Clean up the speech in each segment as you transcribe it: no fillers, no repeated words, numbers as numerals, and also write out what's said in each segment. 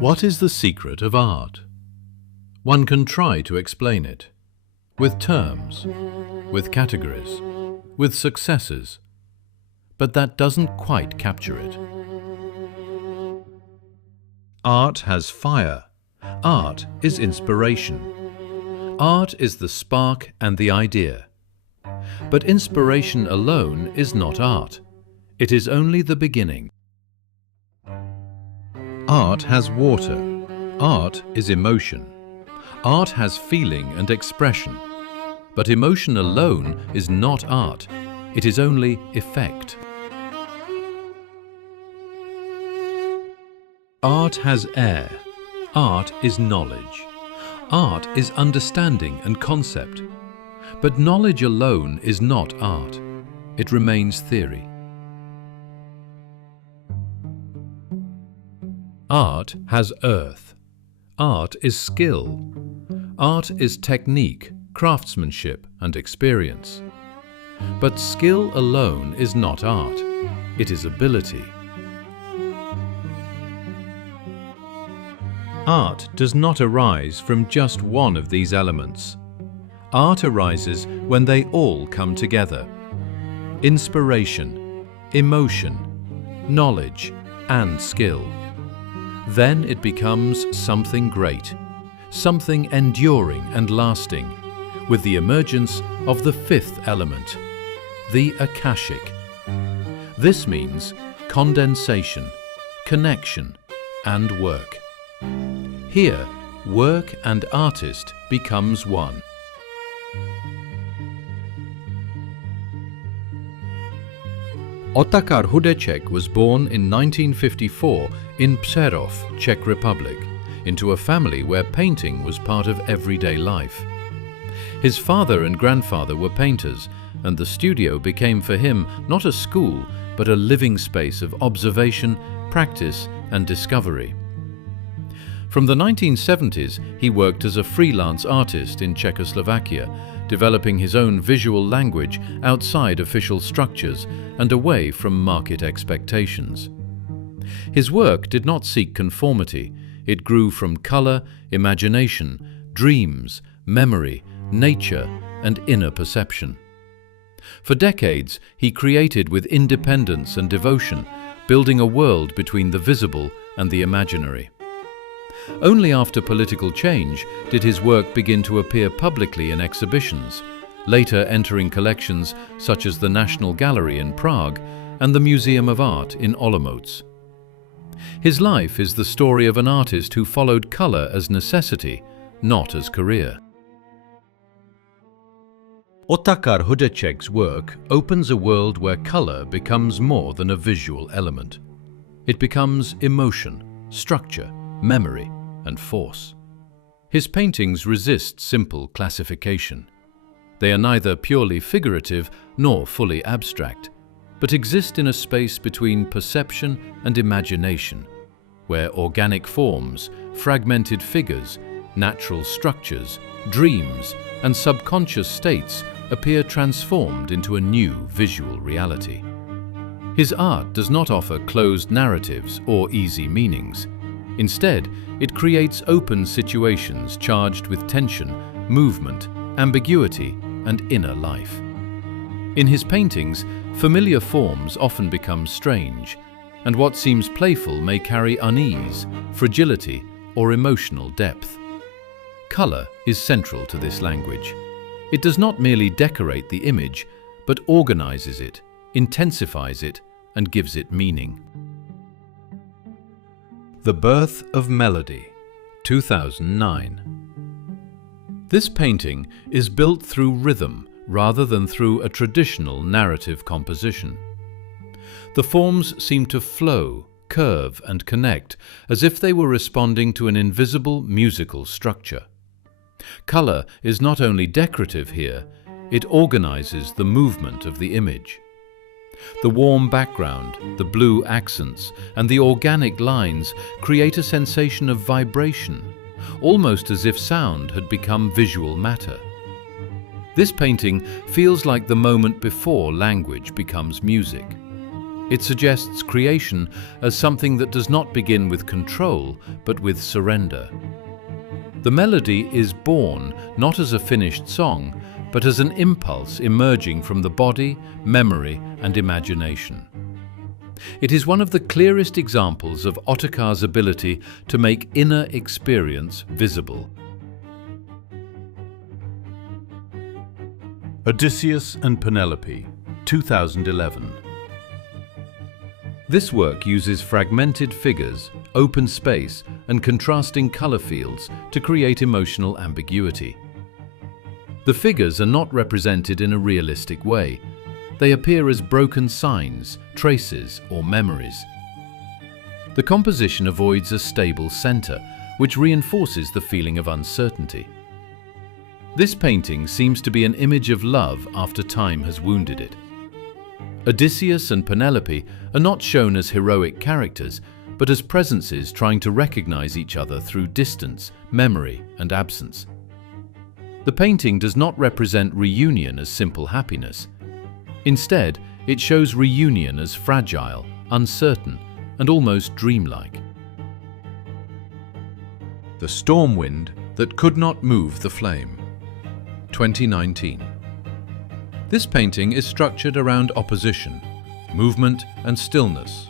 What is the secret of art? One can try to explain it, with terms, with categories, with successes, but that doesn't quite capture it. Art has fire. Art is inspiration. Art is the spark and the idea. But inspiration alone is not art. It is only the beginning. Art has water. Art is emotion. Art has feeling and expression. But emotion alone is not art. It is only effect. Art has air. Art is knowledge. Art is understanding and concept. But knowledge alone is not art. It remains theory. Art has earth. Art is skill. Art is technique, craftsmanship, and experience. But skill alone is not art. It is ability. Art does not arise from just one of these elements. Art arises when they all come together. Inspiration, emotion, knowledge, and skill. Then it becomes something great, something enduring and lasting, with the emergence of the fifth element, the Akashic. This means condensation, connection, and work. Here, work and artist becomes one. Otakar Hudecek was born in 1954 in Přerov, Czech Republic, into a family where painting was part of everyday life. His father and grandfather were painters, and the studio became for him not a school, but a living space of observation, practice, and discovery. From the 1970s, he worked as a freelance artist in Czechoslovakia, developing his own visual language outside official structures and away from market expectations. His work did not seek conformity. It grew from color, imagination, dreams, memory, nature, and inner perception. For decades, he created with independence and devotion, building a world between the visible and the imaginary. Only after political change did his work begin to appear publicly in exhibitions, later entering collections such as the National Gallery in Prague and the Museum of Art in Olomouc. His life is the story of an artist who followed color as necessity, not as career. Otakar Hudecek's work opens a world where color becomes more than a visual element. It becomes emotion, structure, memory, and force. His paintings resist simple classification. They are neither purely figurative nor fully abstract, but exist in a space between perception and imagination, where organic forms, fragmented figures, natural structures, dreams, and subconscious states appear transformed into a new visual reality. His art does not offer closed narratives or easy meanings. Instead, it creates open situations charged with tension, movement, ambiguity, and inner life. In his paintings, familiar forms often become strange, and what seems playful may carry unease, fragility, or emotional depth. Color is central to this language. It does not merely decorate the image, but organizes it, intensifies it, and gives it meaning. The Birth of Melody, 2009. This painting is built through rhythm rather than through a traditional narrative composition. The forms seem to flow, curve, and connect as if they were responding to an invisible musical structure. Color is not only decorative here, it organizes the movement of the image. The warm background, the blue accents, and the organic lines create a sensation of vibration, almost as if sound had become visual matter. This painting feels like the moment before language becomes music. It suggests creation as something that does not begin with control, but with surrender. The melody is born not as a finished song, but as an impulse emerging from the body, memory, and imagination. It is one of the clearest examples of Otakar's ability to make inner experience visible. Odysseus and Penelope, 2011. This work uses fragmented figures, open space, and contrasting color fields to create emotional ambiguity. The figures are not represented in a realistic way. They appear as broken signs, traces, or memories. The composition avoids a stable center, which reinforces the feeling of uncertainty. This painting seems to be an image of love after time has wounded it. Odysseus and Penelope are not shown as heroic characters, but as presences trying to recognize each other through distance, memory, and absence. The painting does not represent reunion as simple happiness. Instead, it shows reunion as fragile, uncertain, and almost dreamlike. The storm wind that could not move the flame, 2019. This painting is structured around opposition, movement and stillness,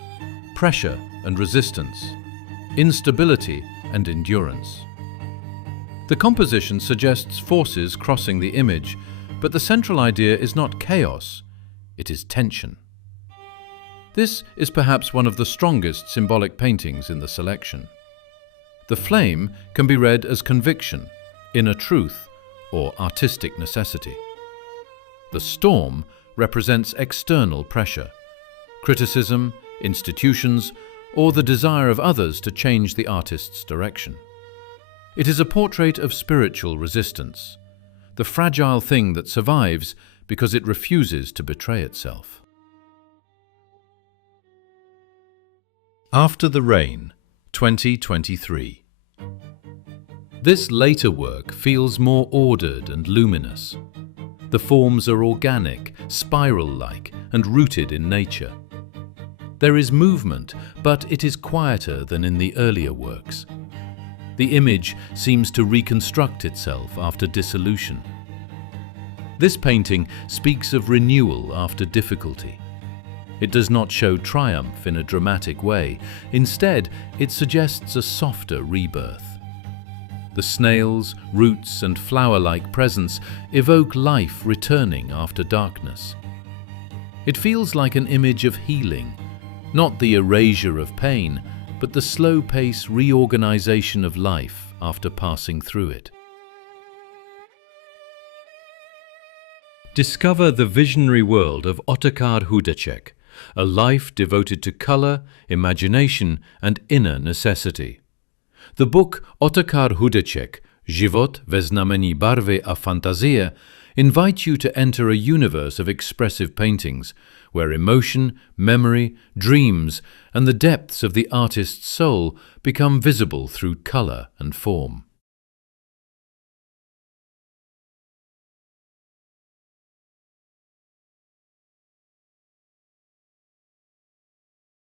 pressure and resistance, instability and endurance. The composition suggests forces crossing the image, but the central idea is not chaos, it is tension. This is perhaps one of the strongest symbolic paintings in the selection. The flame can be read as conviction, inner truth, or artistic necessity. The storm represents external pressure, criticism, institutions, or the desire of others to change the artist's direction. It is a portrait of spiritual resistance, the fragile thing that survives because it refuses to betray itself. After the Rain, 2023. This later work feels more ordered and luminous. The forms are organic, spiral-like, and rooted in nature. There is movement, but it is quieter than in the earlier works. The image seems to reconstruct itself after dissolution. This painting speaks of renewal after difficulty. It does not show triumph in a dramatic way. Instead, it suggests a softer rebirth. The snails, roots, and flower-like presence evoke life returning after darkness. It feels like an image of healing, not the erasure of pain, but the slow-pace reorganization of life after passing through it. Discover the visionary world of Otakar Hudecek, a life devoted to color, imagination, and inner necessity. The book Otakar Hudecek, Život ve znamení barvy a fantazie, invites you to enter a universe of expressive paintings, where emotion, memory, dreams, and the depths of the artist's soul become visible through color and form.